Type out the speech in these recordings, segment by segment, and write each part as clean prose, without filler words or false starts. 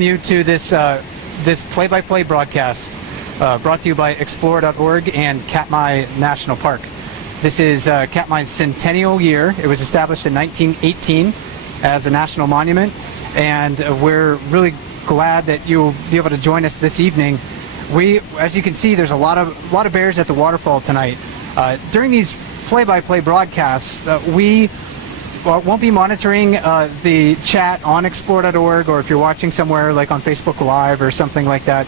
You to this this play-by-play broadcast brought to you by Explore.org and Katmai National Park. This is Katmai's centennial year. It was established in 1918 as a national monument, and we're really glad that you'll be able to join us this evening. As you can see, there's a lot of bears at the waterfall tonight. During these play-by-play broadcasts, we won't be monitoring the chat on Explore.org, or if you're watching somewhere like on Facebook Live or something like that.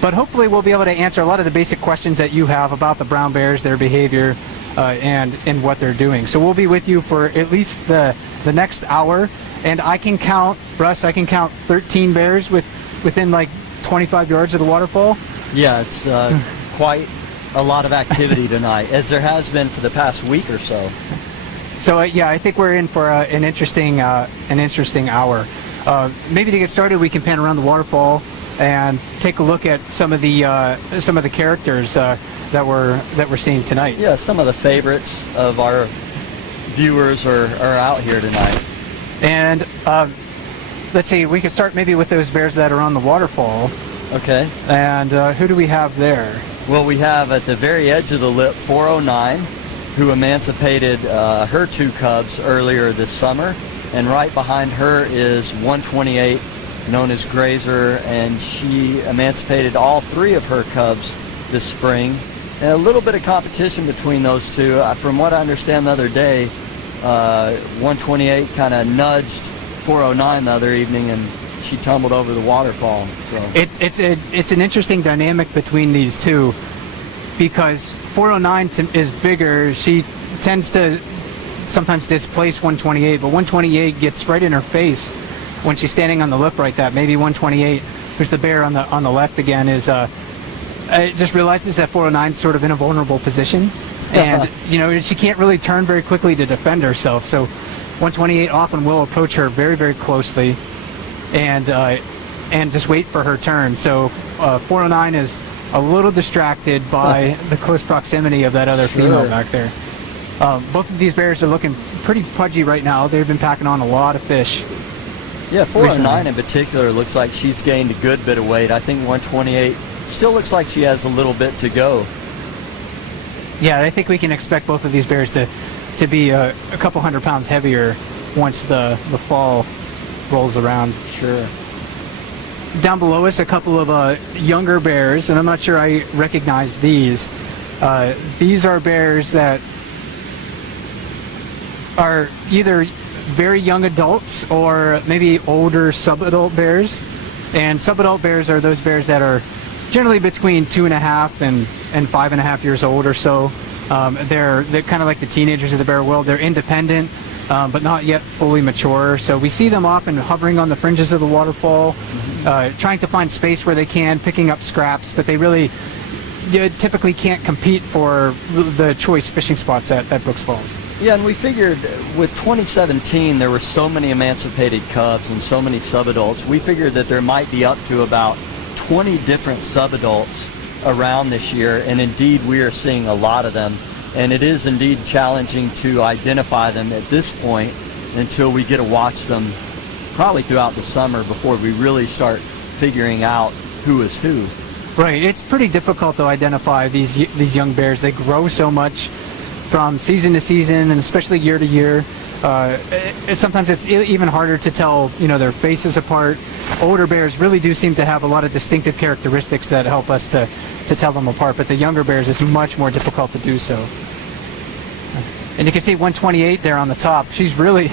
But hopefully we'll be able to answer a lot of the basic questions that you have about the brown bears, their behavior, and what they're doing. So we'll be with you for at least the next hour. And I can count, Russ, 13 bears within like 25 yards of the waterfall. Yeah, it's quite a lot of activity tonight, as there has been for the past week or so. So yeah, I think we're in for an interesting hour. Maybe to get started, we can pan around the waterfall and take a look at some of the characters that we're seeing tonight. Yeah, some of the favorites of our viewers are out here tonight. And let's see, we could start maybe with those bears that are on the waterfall. Okay. And who do we have there? Well, we have at the very edge of the lip 409. Who emancipated her two cubs earlier this summer, and right behind her is 128, known as Grazer, and she emancipated all three of her cubs this spring. And a little bit of competition between those two. From what I understand the other day, 128 kind of nudged 409 the other evening, and she tumbled over the waterfall. So. It's an interesting dynamic between these two, because 409 is bigger. She tends to sometimes displace 128, but 128 gets right in her face when she's standing on the lip like that. Maybe 128, who's the bear on the left again, is just realizes that 409 is sort of in a vulnerable position, and she can't really turn very quickly to defend herself. So 128 often will approach her very, very closely, and just wait for her turn. So 409 is a little distracted by the close proximity of that other female back there. Both of these bears are looking pretty pudgy right now. They've been packing on a lot of fish. Yeah, 409 in particular looks like she's gained a good bit of weight. I think 128 still looks like she has a little bit to go. Yeah, I think we can expect both of these bears to be a couple 100 pounds heavier once the fall rolls around. Sure. Down below us, a couple of younger bears, and I'm not sure I recognize these. These are bears that are either very young adults or maybe older subadult bears. And subadult bears are those bears that are generally between 2.5 and 5.5 years old or so. They're kind of like the teenagers of the bear world. They're independent, but not yet fully mature. So we see them often hovering on the fringes of the waterfall, trying to find space where they can, picking up scraps, but they really typically can't compete for the choice fishing spots at Brooks Falls. Yeah, and we figured with 2017 there were so many emancipated cubs and so many subadults, we figured that there might be up to about 20 different subadults around this year, and indeed we are seeing a lot of them. And it is indeed challenging to identify them at this point until we get to watch them probably throughout the summer before we really start figuring out who is who. Right. It's pretty difficult to identify these young bears. They grow so much from season to season, and especially year to year. Sometimes it's even harder to tell their faces apart. Older bears really do seem to have a lot of distinctive characteristics that help us to tell them apart, but the younger bears, it's much more difficult to do so. And you can see 128 there on the top. She's really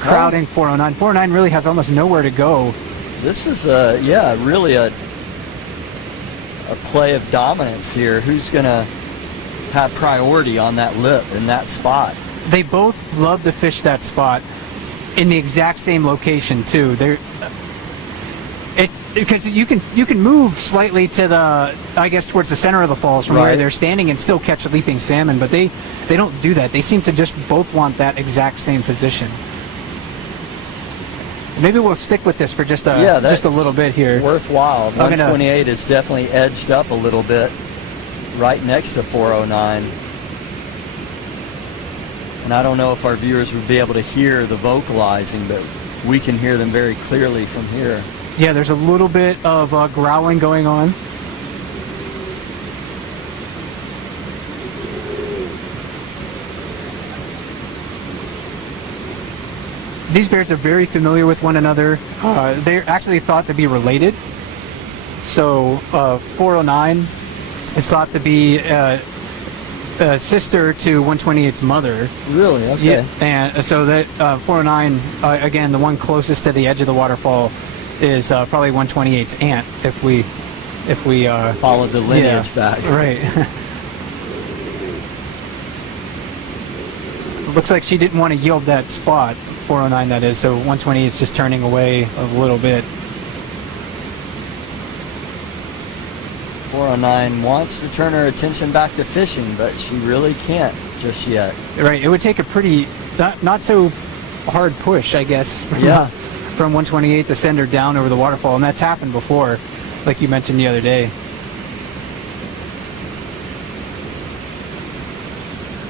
crowding 409. 409 really has almost nowhere to go. This is really a play of dominance here. Who's gonna have priority on that lip in that spot? They both love to fish that spot in the exact same location too. Because you can move slightly to towards the center of the falls from where they're standing and still catch leaping salmon, but they don't do that. They seem to just both want that exact same position. Maybe we'll stick with this for just a little bit here. Worthwhile. 128 is definitely edged up a little bit, right next to 409. And I don't know if our viewers would be able to hear the vocalizing, but we can hear them very clearly from here. Yeah, there's a little bit of growling going on. These bears are very familiar with one another. They're actually thought to be related. So 409 is thought to be a sister to 128's mother. Really? Okay. Yeah, and so that 409, again, the one closest to the edge of the waterfall, is probably 128's aunt. If we Follow the lineage back. Right. Looks like she didn't want to yield that spot. 409, that is. So 128 is just turning away a little bit. 409 wants to turn her attention back to fishing, but she really can't just yet. Right. It would take a pretty not so hard push, I guess. From 128 to send her down over the waterfall, and that's happened before, like you mentioned the other day.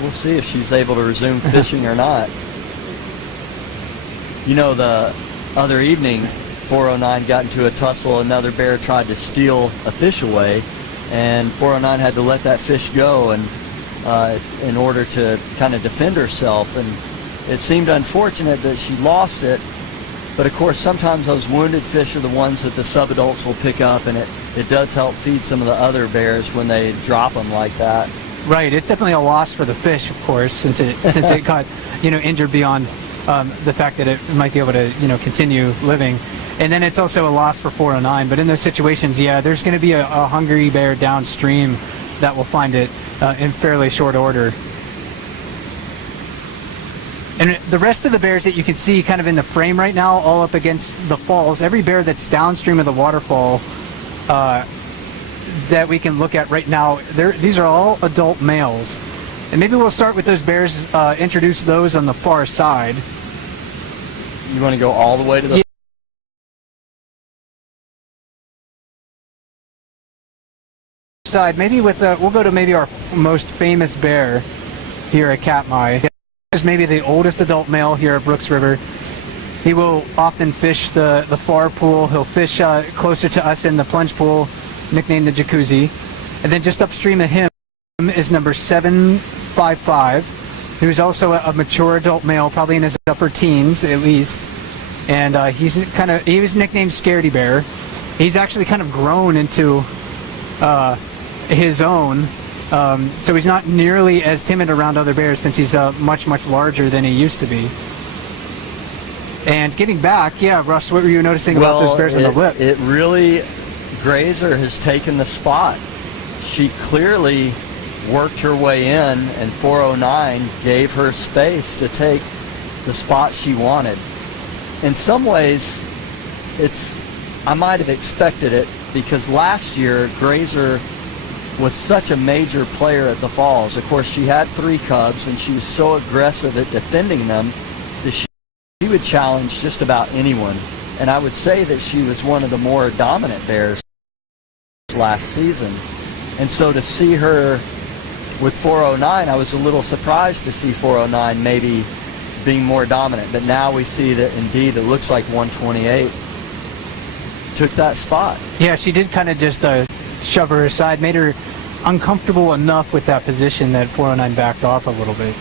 We'll see if she's able to resume fishing or not. You know, the other evening, 409 got into a tussle. Another bear tried to steal a fish away, and 409 had to let that fish go and in order to kind of defend herself. And it seemed unfortunate that she lost it. But of course, sometimes those wounded fish are the ones that the subadults will pick up, and it does help feed some of the other bears when they drop them like that. Right. It's definitely a loss for the fish, of course, since it got injured beyond the fact that it might be able to continue living. And then it's also a loss for 409. But in those situations, yeah, there's going to be a hungry bear downstream that will find it in fairly short order. And the rest of the bears that you can see kind of in the frame right now, all up against the falls, every bear that's downstream of the waterfall that we can look at right now, these are all adult males. And maybe we'll start with those bears, introduce those on the far side. You want to go all the way to the side? Maybe with we'll go to maybe our most famous bear here at Katmai. This is maybe the oldest adult male here at Brooks River. He will often fish the far pool. He'll fish closer to us in the plunge pool, nicknamed the Jacuzzi. And then just upstream of him is number 755, who's also a mature adult male, probably in his upper teens at least. And he was nicknamed Scaredy Bear. He's actually kind of grown into his own. So he's not nearly as timid around other bears since he's much larger than he used to be. And getting back, yeah, Russ, what were you noticing about those bears on the lip? It really, Grazer has taken the spot. She clearly worked her way in, and 409 gave her space to take the spot she wanted. In some ways, I might have expected it, because last year Grazer was such a major player at the falls. Of course, she had 3 cubs, and she was so aggressive at defending them that she would challenge just about anyone. And I would say that she was one of the more dominant bears last season. And so to see her with 409, I was a little surprised to see 409 maybe being more dominant. But now we see that indeed it looks like 128 took that spot. Yeah, she did kind of just shove her aside, made her uncomfortable enough with that position that 409 backed off a little bit.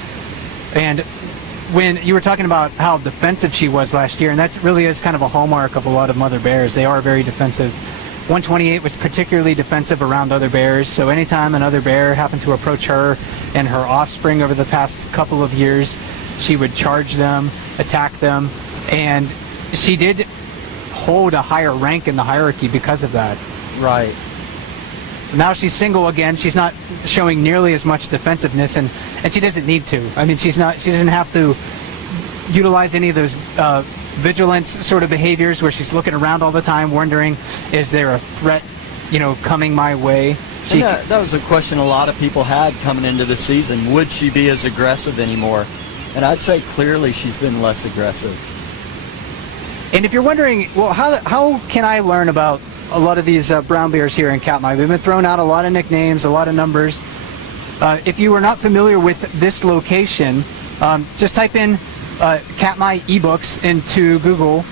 And when you were talking about how defensive she was last year, and that really is kind of a hallmark of a lot of mother bears. They are very defensive. 128 was particularly defensive around other bears, so anytime another bear happened to approach her and her offspring over the past couple of years, she would charge them, attack them, and she did hold a higher rank in the hierarchy because of that. Right. Now she's single again. She's not showing nearly as much defensiveness, and she doesn't need to. I mean, she doesn't have to utilize any of those vigilance sort of behaviors where she's looking around all the time, wondering, is there a threat, coming my way? That was a question a lot of people had coming into the season. Would she be as aggressive anymore? And I'd say clearly she's been less aggressive. And if you're wondering, well, how can I learn about a lot of these brown bears here in Katmai? We've been throwing out a lot of nicknames, a lot of numbers. If you are not familiar with this location, just type in Katmai ebooks into Google,